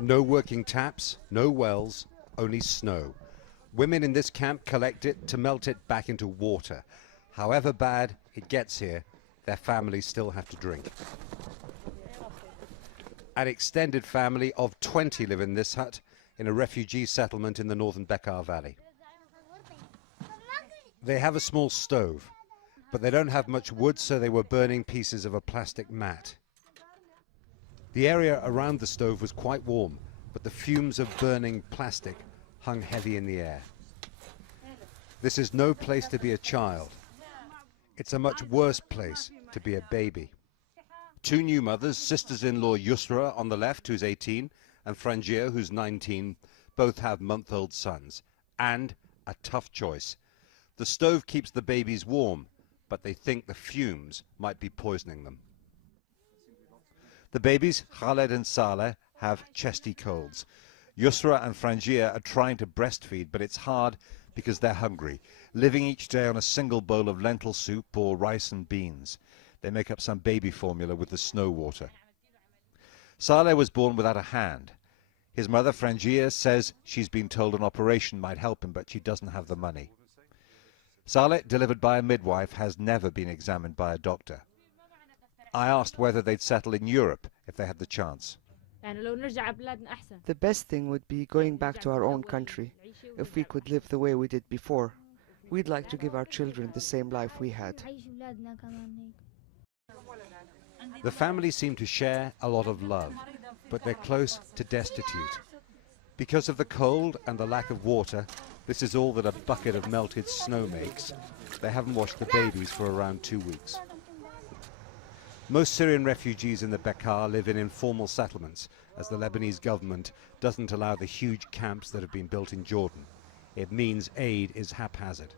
No working taps, no wells, only snow. Women in this camp collect it to melt it back into water. However bad it gets here, their families still have to drink. An extended family of 20 live in this hut in a refugee settlement in the northern Bekaa Valley. They have a small stove, but they don't have much wood, so they were burning pieces of a plastic mat. The area around the stove was quite warm, but the fumes of burning plastic hung heavy in the air. This is no place to be a child. It's a much worse place to be a baby. Two new mothers, sisters-in-law Yusra on the left, who's 18, and Frangier, who's 19, both have month-old sons. And a tough choice. The stove keeps the babies warm, but they think the fumes might be poisoning them. The babies, Khaled and Saleh, have chesty colds. Yusra and Frangier are trying to breastfeed, but it's hard because they're hungry, living each day on a single bowl of lentil soup or rice and beans. They make up some baby formula with the snow water. Saleh was born without a hand. His mother, Frangier, says she's been told an operation might help him, but she doesn't have the money. Saleh, delivered by a midwife, has never been examined by a doctor. I asked whether they'd settle in Europe if they had the chance. The best thing would be going back to our own country. If we could live the way we did before, we'd like to give our children the same life we had. The family seem to share a lot of love, but they're close to destitute. Because of the cold and the lack of water, this is all that a bucket of melted snow makes. They haven't washed the babies for around 2 weeks. Most Syrian refugees in the Bekaa live in informal settlements, as the Lebanese government doesn't allow the huge camps that have been built in Jordan. It means aid is haphazard.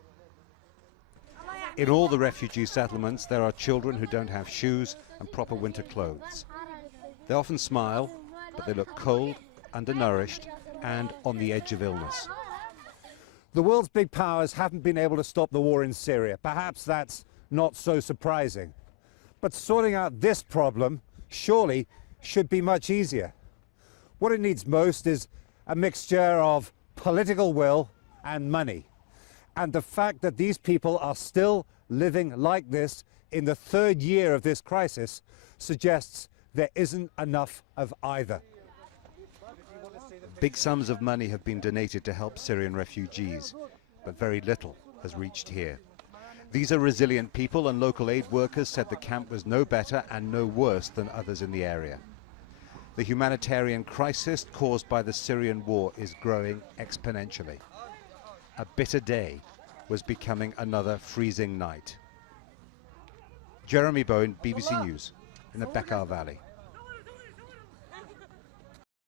In all the refugee settlements, there are children who don't have shoes and proper winter clothes. They often smile, but they look cold, undernourished, and on the edge of illness. The world's big powers haven't been able to stop the war in Syria. Perhaps that's not so surprising. But sorting out this problem, surely, should be much easier. What it needs most is a mixture of political will and money. And the fact that these people are still living like this in the 3rd year of this crisis suggests there isn't enough of either. Big sums of money have been donated to help Syrian refugees, but very little has reached here. These are resilient people, and local aid workers said the camp was no better and no worse than others in the area. The humanitarian crisis caused by the Syrian war is growing exponentially. A bitter day was becoming another freezing night. Jeremy Bowen, BBC News, in the Bekaa Valley.